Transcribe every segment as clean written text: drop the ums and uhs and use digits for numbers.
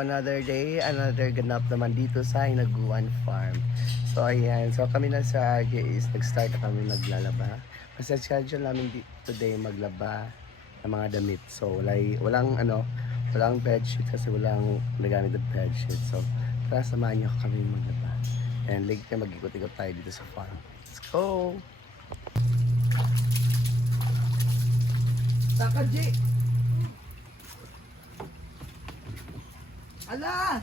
another day, another ganap naman dito sa Hinaguan Farm. So ayan, so kami na sa RJ is nag-start na kami maglalaba. Kasi schedule namin today maglaba ng mga damit. So walang bedsheet kasi walang nagamit ng bedsheet. So tara samahan niyo kami maglaba. And late na mag-ikot-ikot tayo dito sa farm. Let's go! Saka J! Ala!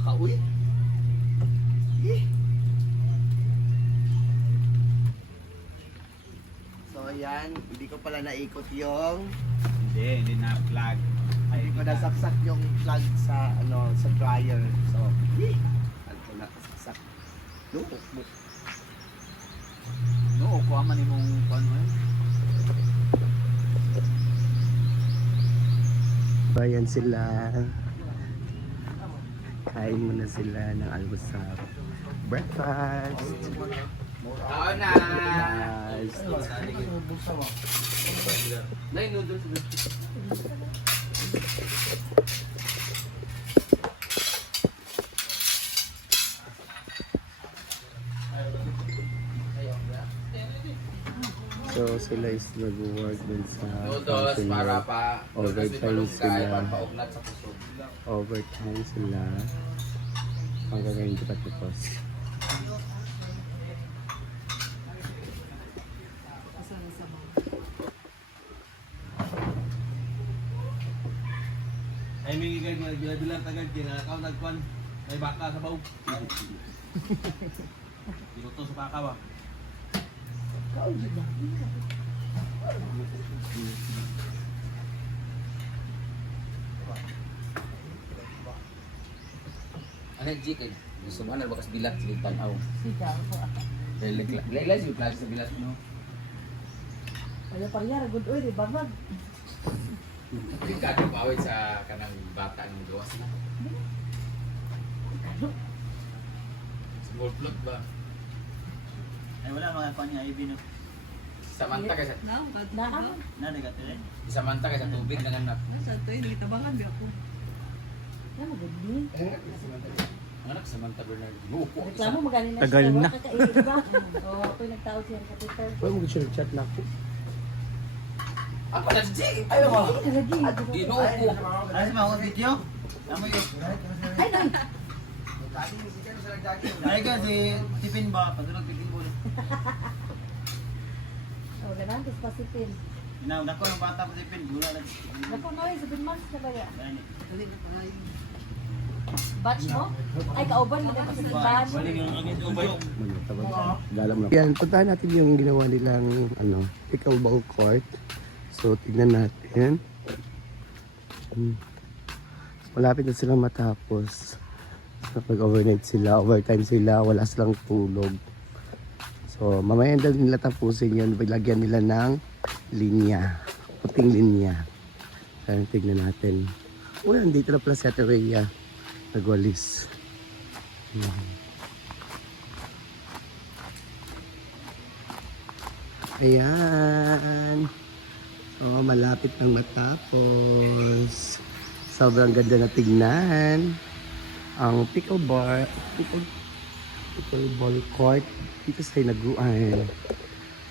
Kauwi? So ayan, hindi ko pala naikot yung Hindi na flag. hindi ko nasaksak yung plug sa sa dryer. So, ano ko nakasaksak. No, kuha man imong kuan mo. Ayan sila. Kain muna sila ng almusal. Breakfast. Oo na. Yes. Nay noodles. So sila is nag-work dun sa Noodles company. para pa Overtime sila. paugnat sa kusog. Overtime sila. Hanggang ngayon kita tapos. Ay may gigay nga bilang tagad kinakaw nagkuan may baka sa baw. Dinuto sa baka ba? Ano jik eh? Gusto mo na bakas bilat sa tanaw. Sigaw ko. Laylay si flag sa bilat no. Wala pa rin good oil, babag. Delikado pa awit sa kanang bata ng gawas na. Small plot ba? Ay wala mga kuan nga ibino. Samanta ka sa Naan. Na dagat eh. Samanta ka sa tubig ng anak. Sa to hindi tabangan di ako. Ano, good din. Ang anak Samantha Bernardo. Lupo. Reklamo magaling na Tagal siya. na. Wala kakainin ba? Oo, ako'y nagtao siya sa Twitter. Huwag mo siya chat na ako. Ako na jik. Ay mo. Ginoo ko. Ano sa mga video? Amo yun. Ay, nay! Ay ka si Tipin ba? Pagdulog Tipin mo. Oh, ganun, tapos pasipin. Nako ng bata pa Tipin. Gula lang. Naku, noy, 7 months na ba yan? Ay, Dali na pa rin. Batch mo? Ay, kauban mo na kasi sa batch. balik yung agad ubay. Galam na. Yan, puntahan natin yung ginawa nilang pickleball court. So, tignan natin. Malapit na silang matapos. Kapag overnight sila, overtime sila, wala silang tulog. So, mamaya daw nila tapusin yun. Lagyan nila ng linya. Puting linya. Kaya tignan natin. Uy, andito na pala si Ate Rhea. Nagwalis. Ayan. So, malapit nang matapos. Sobrang ganda na tignan. Ang pickleball court dito sa Hinaguan.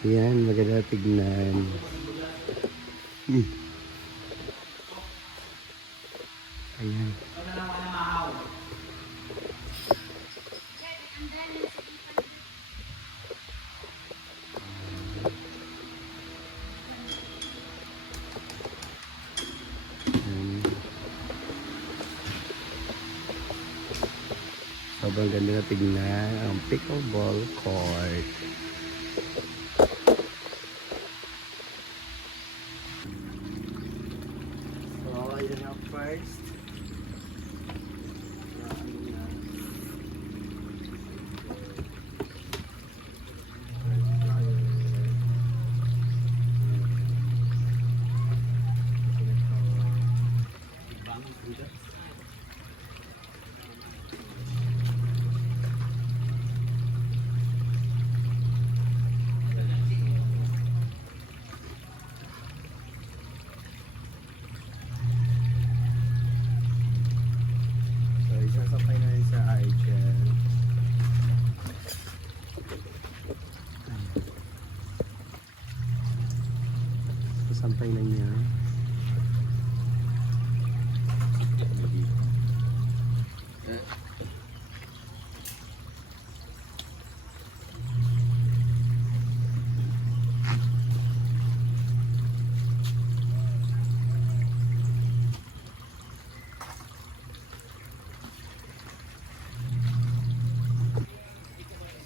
Ayan, maganda na tignan. Ayan. Sobrang ganda na tignan ang pickleball court. So, yun ang first. Sasampay na rin sa Argel. Sasampay na niya.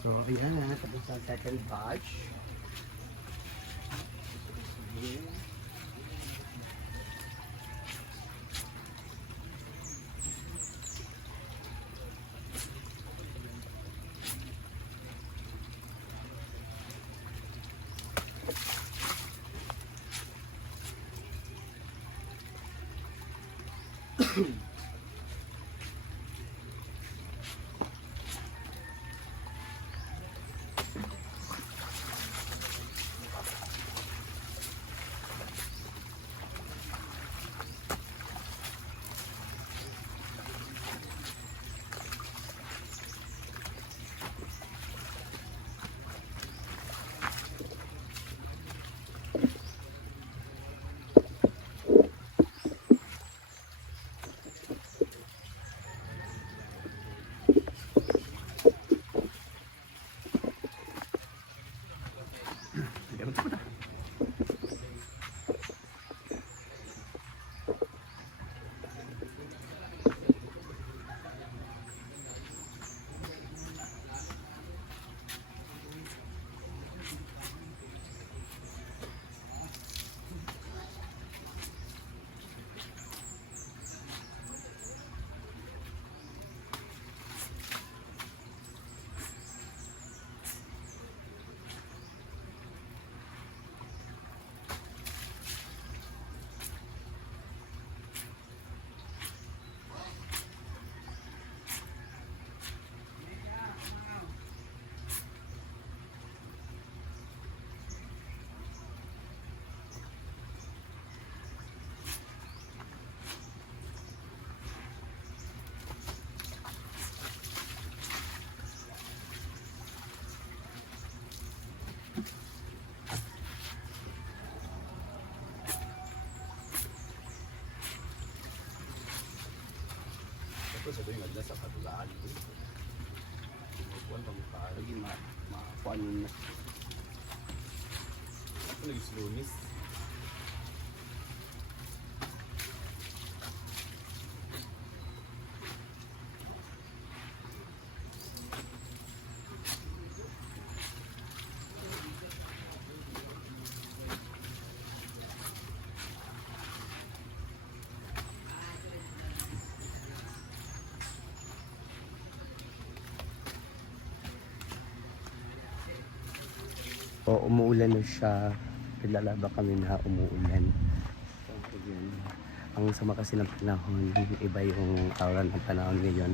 So, ayan na. Tapos ang second batch. Ito sa tuwing nagda sa katulaan. Kuwan pang lagi makakuan yun na. Ito lagi si Lunis. O, umuulan na siya. Naglalaba kami na umuulan. So, yun. Ang sama kasi ng panahon, iba yung aura ng panahon ngayon.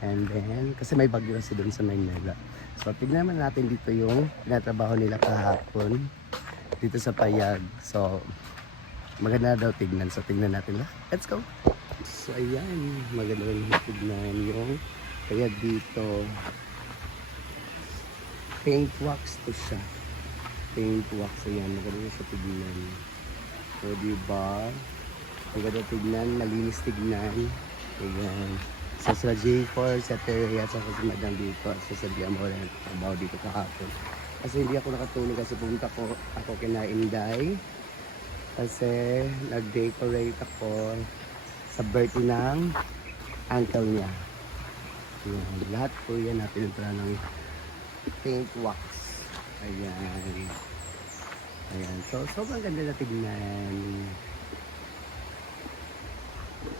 And then, kasi may bagyo kasi doon sa Maynila. So, tignan naman natin dito yung tinatrabaho nila kahapon. Dito sa Payag. So, maganda daw tignan. So, tignan natin na. Let's go! So, ayan. Maganda rin tignan yung Payag dito. Paint wax to siya. Paint wax, ayan, maganda siya tignan. So, diba? Maganda tignan, malinis tignan. Ayan. So, sa J4, sa Terry, at sa Madam dito, so sabihan mo rin trabaho dito kahapon. Kasi hindi ako nakatulog kasi pumunta ako kina Inday. Kasi nag-decorate ako sa birthday ng uncle niya. Ayan. Lahat po yan natin ng paint wax. Ayan. Ayan. So, sobrang ganda na tignan.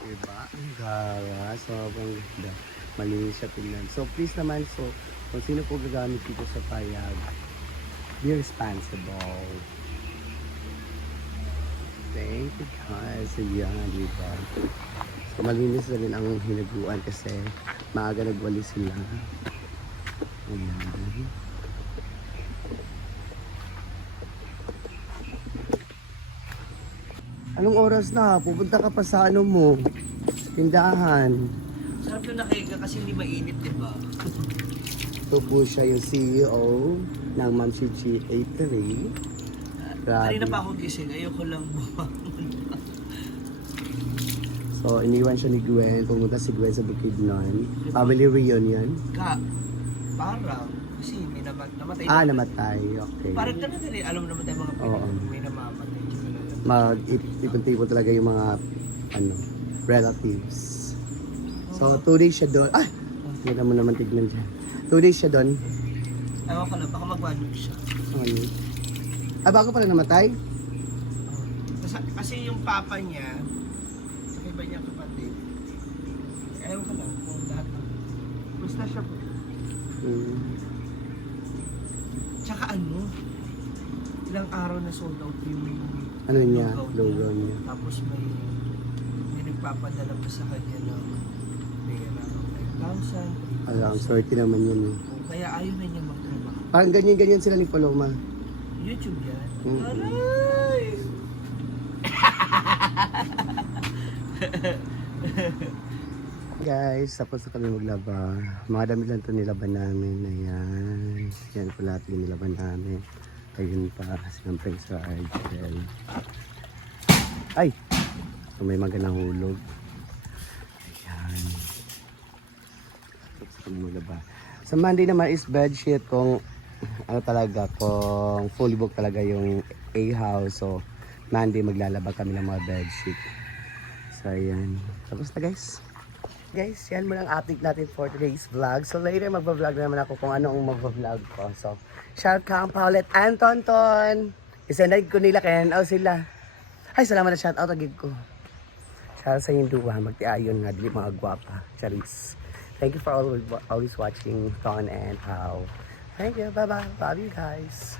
Diba? Ang gara. Sobrang ganda. Malinis siya tignan. So, please naman, so, kung sino po gagamit dito sa Payag, be responsible. Thank you guys. Ayan, diba? So, malinis na rin ang hinaguan kasi maaga nagwalis sila. Ayan. Anong oras na? Pupunta ka pa sa ano mo? Tindahan. Sarap yung nakahiga kasi hindi mainit, di ba? Ito po siya yung CEO ng Ma'am Chichi Eatery. Kanina pa ako gising, ayoko lang bumangon. So, iniwan siya ni Gwen. Pumunta si Gwen sa Bukidnon. Family reunion. Parang, kasi may namatay. Namatay. Okay. Parang ganun din, alam naman tayo mga Oo. Pilipino, may namamatay. Mag-ipon-tipon talaga yung mga relatives. So, 2 days siya doon. Hindi mo naman tignan dyan. 2 days siya doon. Ewan ko lang, baka mag-1 siya. Bago pala namatay? Kasi yung papa niya, iba niya kapatid. Ewan ko lang kung lahat ng... Basta siya po. Tsaka ilang araw na sold out yung Ano niya? logo Logo niya. Tapos may nagpapadala pa sa kanya ng pera, 5,000. Ang swerte naman yun eh. Kaya ayaw na niya magtrabaho. Parang ganyan-ganyan sila ni Paloma. YouTube yan. Mm. Guys, tapos na kami maglaba. Mga damit lang ito nilaban namin. Ayan. Yan po lahat yung nilaban namin. Ayun pa. Siyempre sa Argel. Ay! So, may magandang hulog. Ayan. Tapos kami maglaba. Sa Monday naman is bedsheet kung kung fully book talaga yung A-house. So, Monday maglalaba kami ng mga bedsheet. So, ayan. Tapos na guys. Guys, yan mo lang update natin for today's vlog. So, later magbablog na naman ako kung ano ang magbablog ko. So, shout out Paulet and Tonton. Isanay ko nila kaya sila. Ay, salamat na shout out agad ko. Shout out sa yung duwa. Magtiayon nga, dili mga gwapa. Charis. Thank you for always watching Ton and Pao. Thank you. Bye-bye. Love you guys.